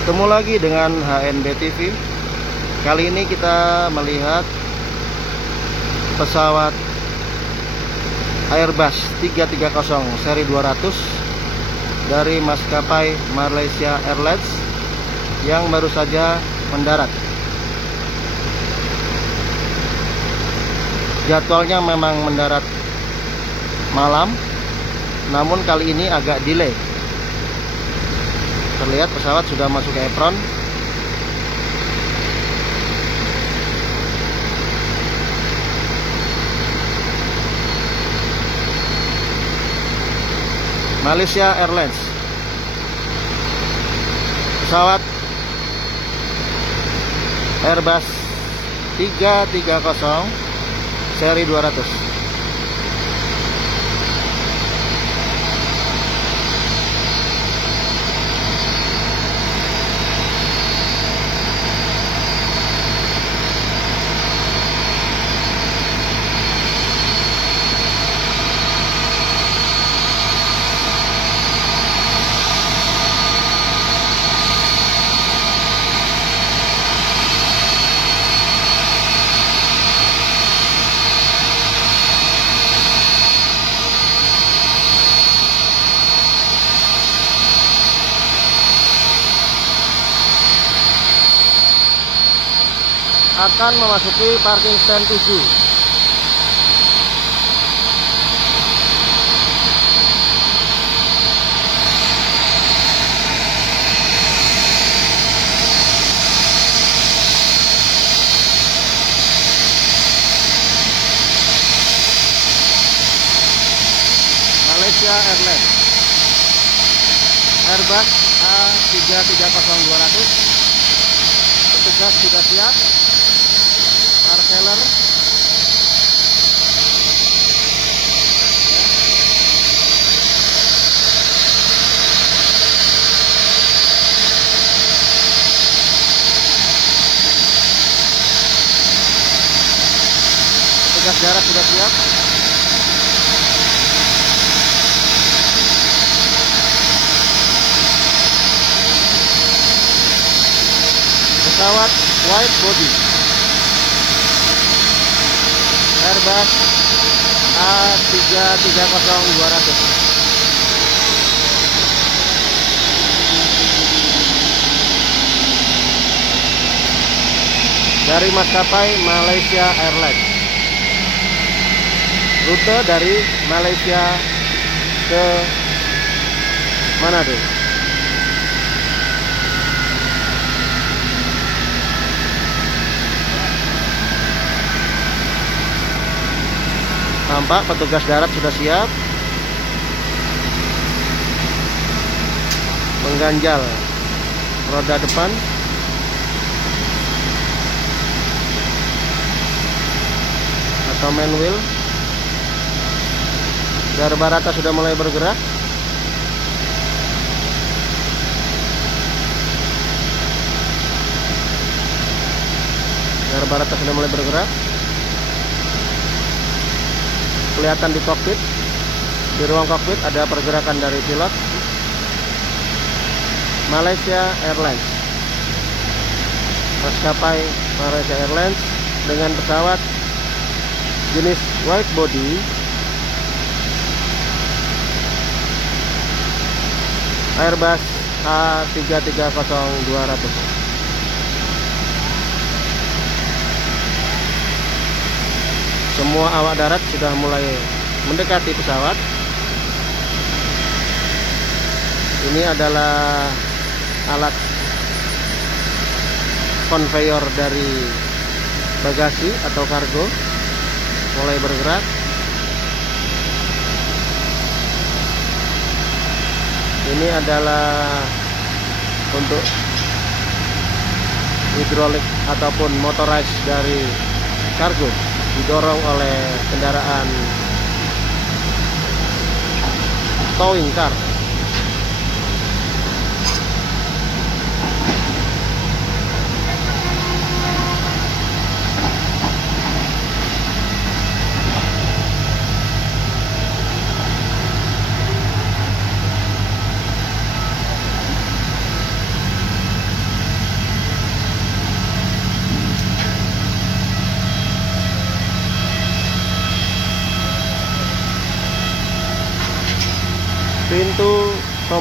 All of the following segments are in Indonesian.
Ketemu lagi dengan HNB TV. Kali ini kita melihat pesawat Airbus 330 seri 200 dari maskapai Malaysia Airlines yang baru saja mendarat. Jadwalnya memang mendarat malam, namun kali ini agak delay. Terlihat pesawat sudah masuk ke apron. Malaysia Airlines, pesawat Airbus 330 seri 200. Akan memasuki parking stand 7. Malaysia Airlines Airbus A330-200. Petugas sudah siap. Parceler, petugas darat sudah siap. Pesawat wide body Airbus A330-200 dari maskapai Malaysia Airlines. Rute dari Malaysia ke Manado. Tampak petugas darat sudah siap mengganjal roda depan. Atau main wheel. Garbarata sudah mulai bergerak. Garbarata sudah mulai bergerak. Kelihatan di kokpit, di ruang kokpit ada pergerakan dari pilot. Malaysia Airlines, maskapai Malaysia Airlines dengan pesawat jenis wide body Airbus A330-200. Semua awak darat sudah mulai mendekati pesawat. Ini adalah alat konveyor dari bagasi atau kargo mulai bergerak. Ini adalah untuk hidrolik ataupun motorized dari kargo, didorong oleh kendaraan towing car.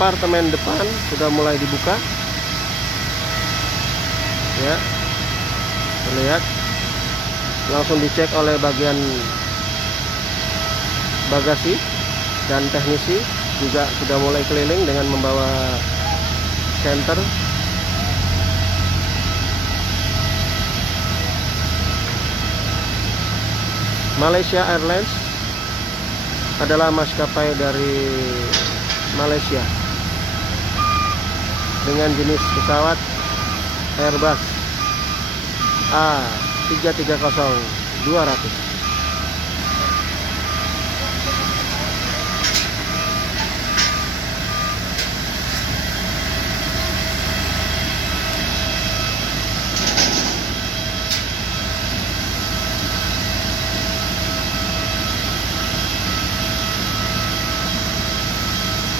kompartemen depan sudah mulai dibuka ya, terlihat. Langsung dicek oleh bagian bagasi, dan teknisi juga sudah mulai keliling dengan membawa senter. Malaysia Airlines adalah maskapai dari Malaysia dengan jenis pesawat Airbus A330-200.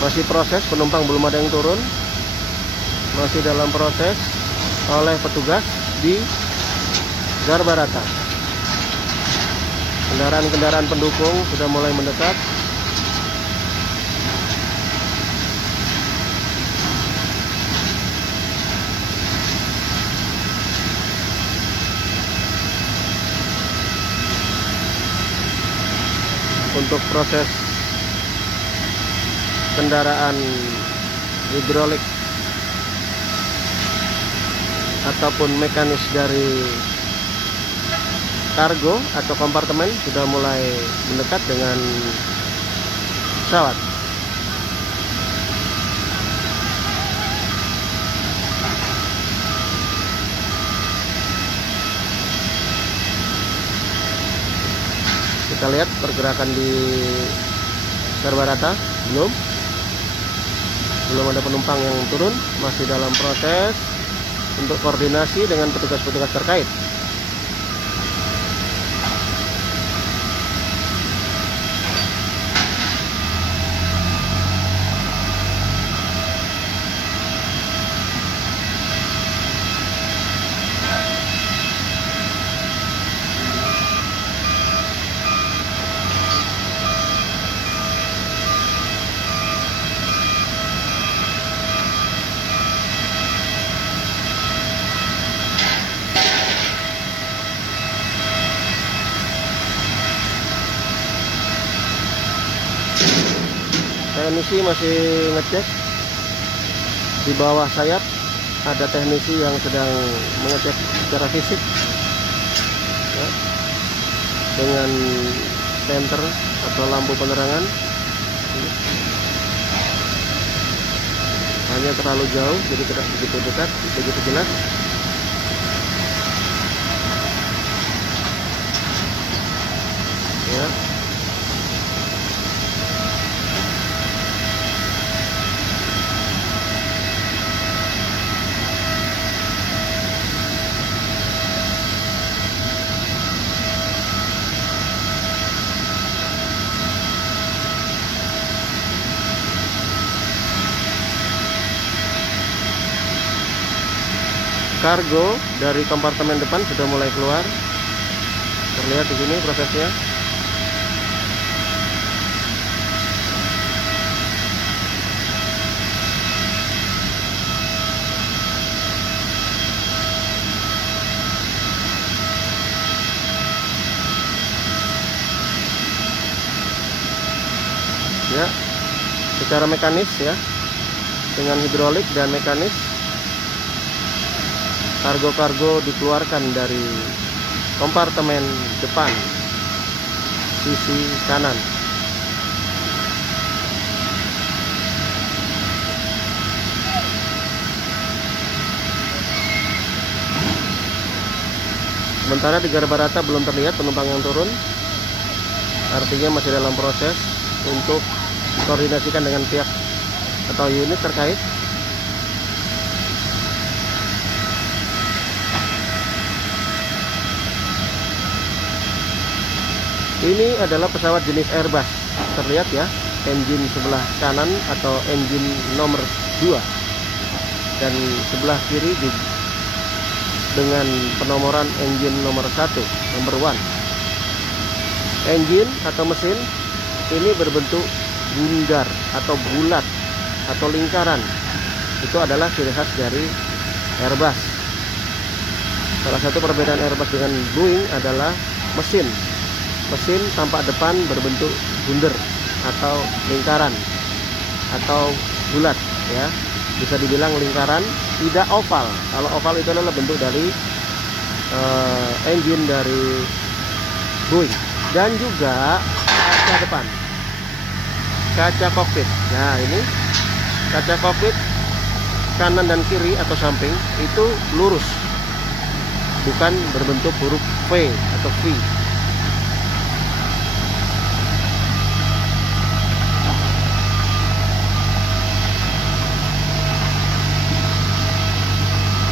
Masih proses, penumpang belum ada yang turun, masih dalam proses oleh petugas di Garbarata. Kendaraan-kendaraan pendukung sudah mulai mendekat. Untuk proses kendaraan hidrolik ataupun mekanis dari kargo atau kompartemen sudah mulai mendekat dengan pesawat. Kita lihat pergerakan di Garbarata, belum ada penumpang yang turun, masih dalam proses untuk koordinasi dengan petugas-petugas terkait. Teknisi masih ngecek di bawah sayap, ada teknisi yang sedang mengecek secara fisik ya, dengan senter atau lampu penerangan. Hanya terlalu jauh, jadi tidak begitu dekat, begitu jelas. Ya. Kargo dari kompartemen depan sudah mulai keluar. Terlihat di sini prosesnya. Ya, secara mekanis ya, dengan hidrolik dan mekanis. Kargo-kargo dikeluarkan dari kompartemen depan sisi kanan. Sementara di Garbarata belum terlihat penumpang yang turun, artinya masih dalam proses untuk dikoordinasikan dengan pihak atau unit terkait. Ini adalah pesawat jenis Airbus, terlihat ya, engine sebelah kanan atau engine nomor 2 dan sebelah kiri juga dengan penomoran engine nomor 1, nomor 1. Engine atau mesin ini berbentuk bundar atau bulat atau lingkaran. Itu adalah ciri khas dari Airbus. Salah satu perbedaan Airbus dengan Boeing adalah mesin. Mesin tampak depan berbentuk bunder atau lingkaran atau bulat, ya. Bisa dibilang lingkaran, tidak oval. Kalau oval itu adalah bentuk dari engine dari Boeing. Dan juga kaca depan, kaca kokpit. Nah, ini kaca kokpit kanan dan kiri atau samping itu lurus, bukan berbentuk huruf V atau V.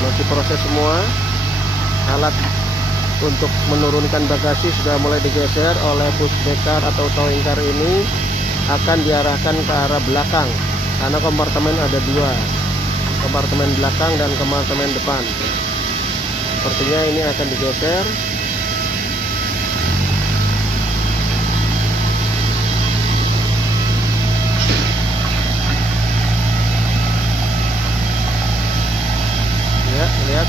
Masih proses semua. Alat untuk menurunkan bagasi sudah mulai digeser oleh pushback car atau towing car. Ini akan diarahkan ke arah belakang karena kompartemen ada dua, kompartemen belakang dan kompartemen depan. Sepertinya ini akan digeser. Ya, lihat.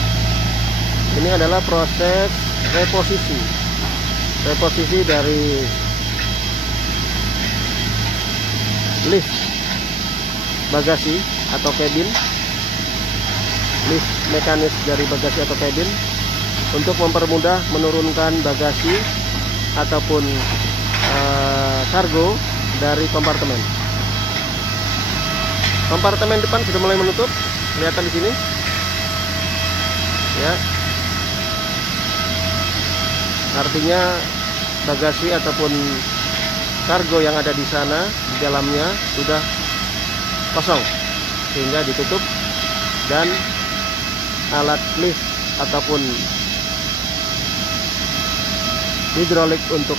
Ini adalah proses reposisi dari lift bagasi atau cabin, lift mekanis dari bagasi atau cabin, untuk mempermudah menurunkan bagasi ataupun kargo dari kompartemen. Kompartemen depan sudah mulai menutup, kelihatan di sini, ya. Artinya bagasi ataupun kargo yang ada di sana, di dalamnya sudah kosong, sehingga ditutup, dan alat lift ataupun hidrolik untuk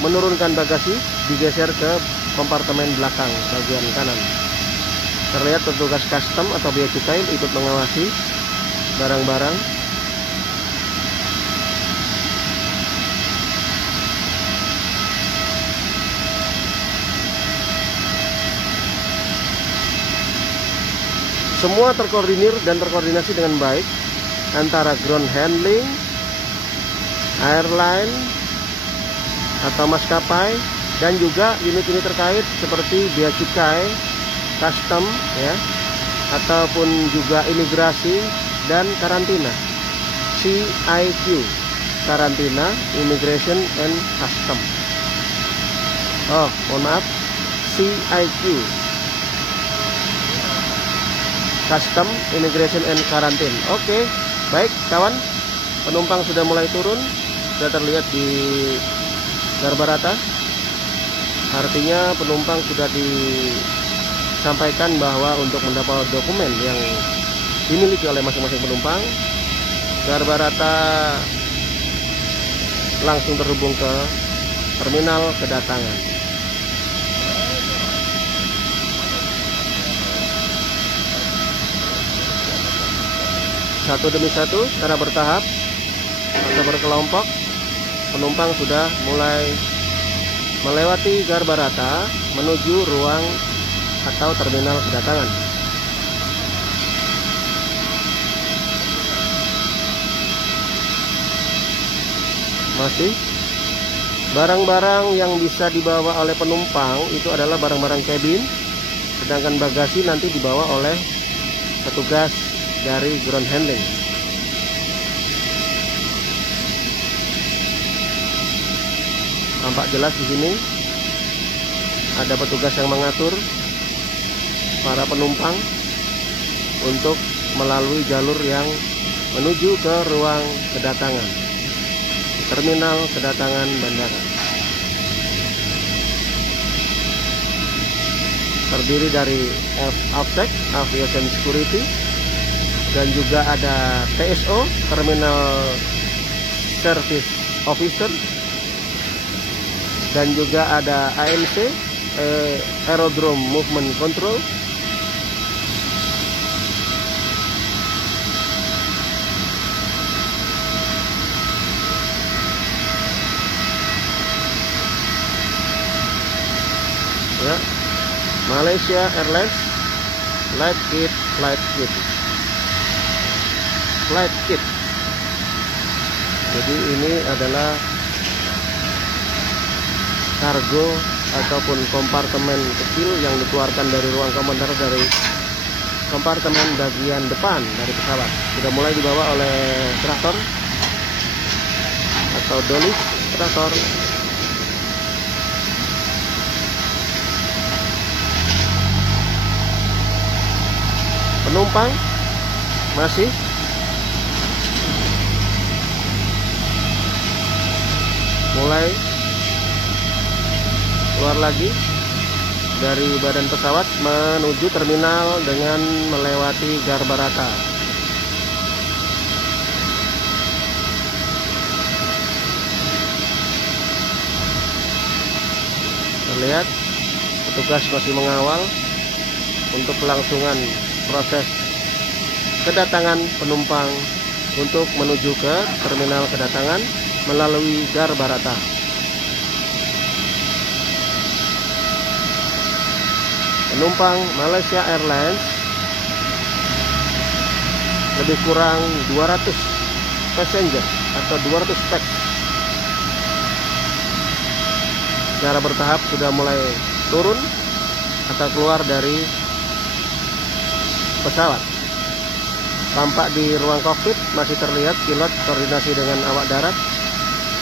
menurunkan bagasi digeser ke kompartemen belakang bagian kanan. Terlihat petugas custom atau bea cukai ikut mengawasi barang-barang. Semua terkoordinir dan terkoordinasi dengan baik antara ground handling, airline atau maskapai, dan juga unit-unit terkait seperti bea cukai, custom, ya, ataupun juga imigrasi dan karantina. CIQ, karantina, immigration and custom. Oh, mohon maaf, CIQ, Custom, Immigration and Quarantine. Oke, baik kawan, penumpang sudah mulai turun, sudah terlihat di Garbarata. Artinya penumpang sudah disampaikan bahwa untuk mendapat dokumen yang dimiliki oleh masing-masing penumpang, Garbarata langsung terhubung ke terminal kedatangan. Satu demi satu secara bertahap atau berkelompok, penumpang sudah mulai melewati Garbarata menuju ruang atau terminal kedatangan. Masih barang-barang yang bisa dibawa oleh penumpang itu adalah barang-barang cabin, sedangkan bagasi nanti dibawa oleh petugas dari ground handling. Tampak jelas di sini ada petugas yang mengatur para penumpang untuk melalui jalur yang menuju ke ruang kedatangan, terminal kedatangan bandara. Terdiri dari AFSEC, Aviation Security, dan juga ada TSO, Terminal Service Officer, dan juga ada ANC, Aerodrome Movement Control, ya, Malaysia Airlines, flight kit. Jadi ini adalah kargo ataupun kompartemen kecil yang dikeluarkan dari ruang komentar, dari kompartemen bagian depan dari pesawat. Sudah mulai dibawa oleh traktor atau dolly traktor. Penumpang masih mulai keluar lagi dari badan pesawat menuju terminal dengan melewati Garbarata. Terlihat petugas masih mengawal untuk kelangsungan proses kedatangan penumpang untuk menuju ke terminal kedatangan melalui Garbarata. Penumpang Malaysia Airlines lebih kurang 200 passenger atau 200 pax secara bertahap sudah mulai turun atau keluar dari pesawat. Tampak di ruang kokpit masih terlihat pilot koordinasi dengan awak darat,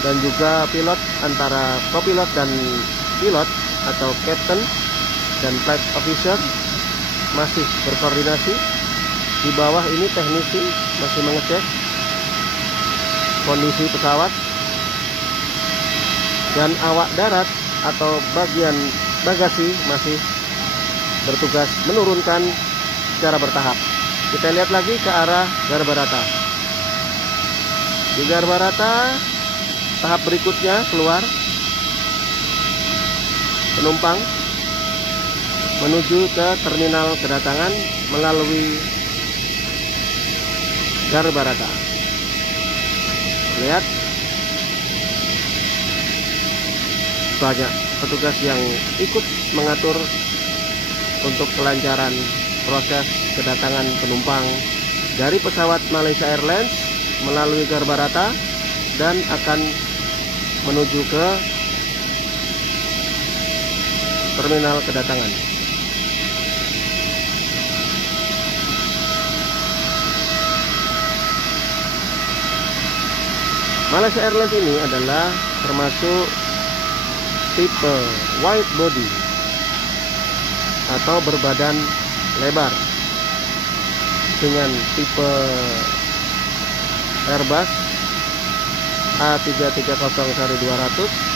dan juga pilot antara kopilot dan pilot atau captain dan flight officer masih berkoordinasi. Di bawah ini teknisi masih mengecek kondisi pesawat, dan awak darat atau bagian bagasi masih bertugas menurunkan secara bertahap. Kita lihat lagi ke arah Garbarata. Di Garbarata tahap berikutnya keluar penumpang menuju ke terminal kedatangan melalui Garbarata. Lihat, banyak petugas yang ikut mengatur untuk kelancaran proses kedatangan penumpang dari pesawat Malaysia Airlines melalui Garbarata dan akan menuju ke terminal kedatangan. Malaysia Airlines ini adalah termasuk tipe wide body atau berbadan lebar dengan tipe Airbus A330-200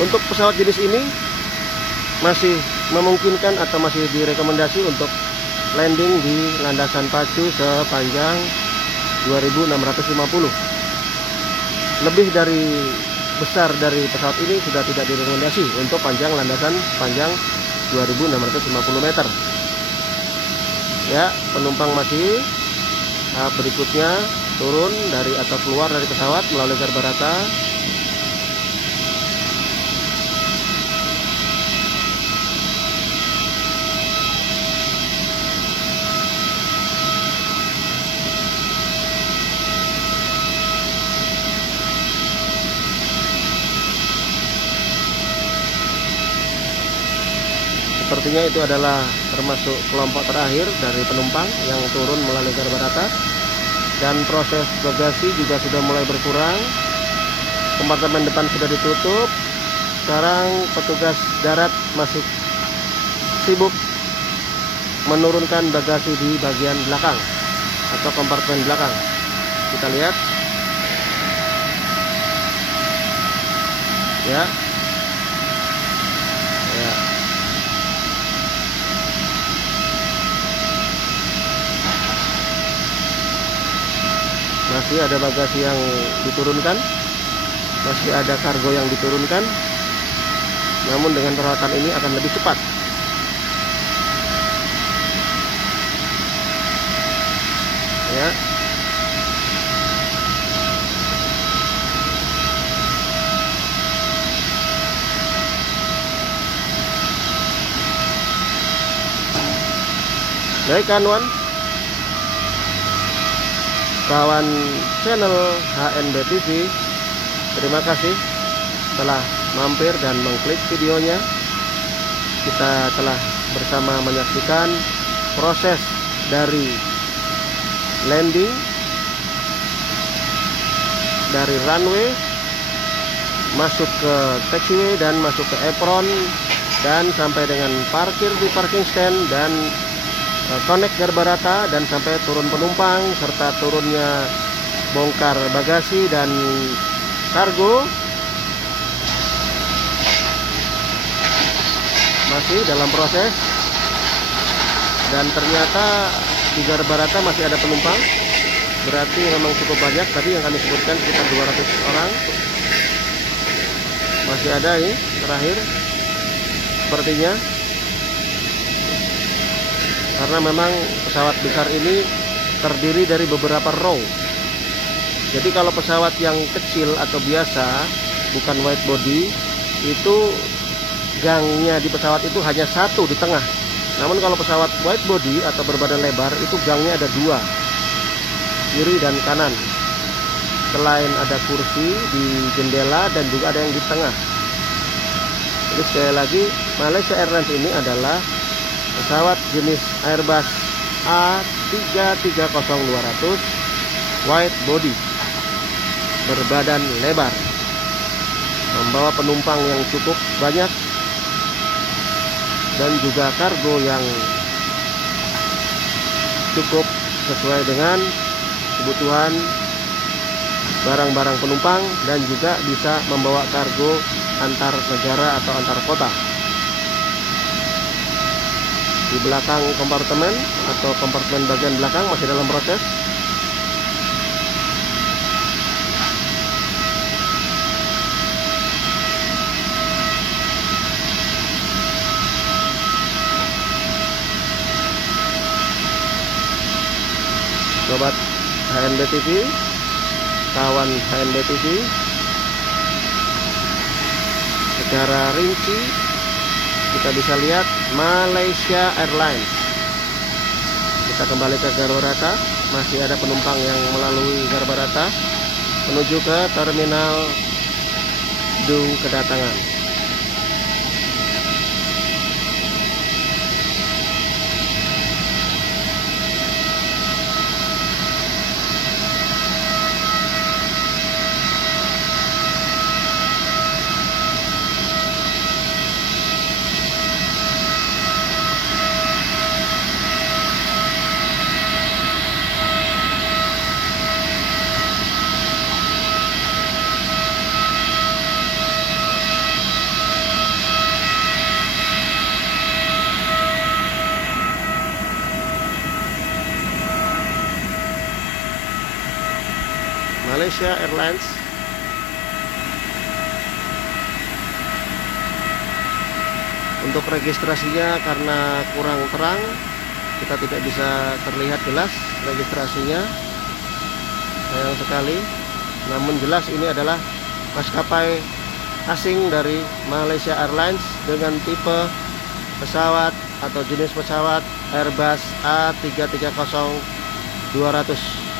Untuk pesawat jenis ini masih memungkinkan atau masih direkomendasi untuk landing di landasan pacu sepanjang 2650. Lebih dari besar dari pesawat ini sudah tidak direkomendasi untuk panjang landasan panjang 2650 meter. Ya, penumpang masih berikutnya turun dari atau keluar dari pesawat melalui Garbarata. Sepertinya itu adalah termasuk kelompok terakhir dari penumpang yang turun melalui Garbarata, dan proses bagasi juga sudah mulai berkurang. Kompartemen depan sudah ditutup. Sekarang petugas darat masih sibuk menurunkan bagasi di bagian belakang atau kompartemen belakang. Kita lihat ya. Masih ada bagasi yang diturunkan masih ada kargo yang diturunkan, namun dengan peralatan ini akan lebih cepat. Ya. Baik kawan, channel HNB TV, terima kasih telah mampir dan mengklik videonya. Kita telah bersama menyaksikan proses dari landing dari runway masuk ke taxiway dan masuk ke apron dan sampai dengan parkir di parking stand dan connect garbarata dan sampai turun penumpang serta turunnya bongkar bagasi dan kargo. Masih dalam proses, dan ternyata di garbarata masih ada penumpang, berarti memang cukup banyak. Tadi yang kami sebutkan sekitar 200 orang. Masih ada ini terakhir sepertinya, karena memang pesawat besar ini terdiri dari beberapa row. Jadi kalau pesawat yang kecil atau biasa, bukan wide body, itu gangnya di pesawat itu hanya satu di tengah. Namun kalau pesawat wide body atau berbadan lebar, itu gangnya ada dua, kiri dan kanan. Selain ada kursi di jendela dan juga ada yang di tengah. Jadi sekali lagi, Malaysia Airlines ini adalah pesawat jenis Airbus A330-200 wide body, berbadan lebar, membawa penumpang yang cukup banyak dan juga kargo yang cukup sesuai dengan kebutuhan barang-barang penumpang, dan juga bisa membawa kargo antar negara atau antar kota. Di belakang kompartemen atau kompartemen bagian belakang masih dalam proses. Sobat HNB TV, kawan HNB TV, secara rinci kita bisa lihat Malaysia Airlines. Kita kembali ke garbarata, masih ada penumpang yang melalui garbarata menuju ke terminal Dung Kedatangan. Malaysia Airlines untuk registrasinya karena kurang terang, kita tidak bisa terlihat jelas registrasinya, sayang sekali. Namun jelas ini adalah maskapai asing dari Malaysia Airlines dengan tipe pesawat atau jenis pesawat Airbus A330-200.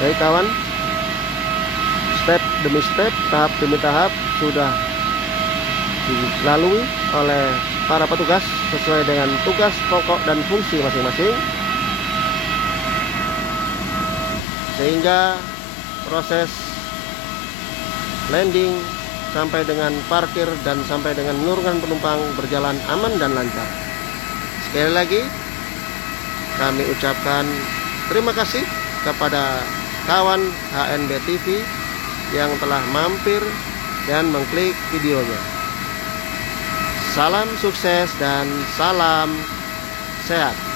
Baik kawan, step demi step, tahap demi tahap sudah dilalui oleh para petugas sesuai dengan tugas pokok dan fungsi masing-masing, sehingga proses landing sampai dengan parkir dan sampai dengan menurunkan penumpang berjalan aman dan lancar. Sekali lagi kami ucapkan Terima kasih kepada kawan HNB TV yang telah mampir dan mengklik videonya. Salam sukses dan salam sehat.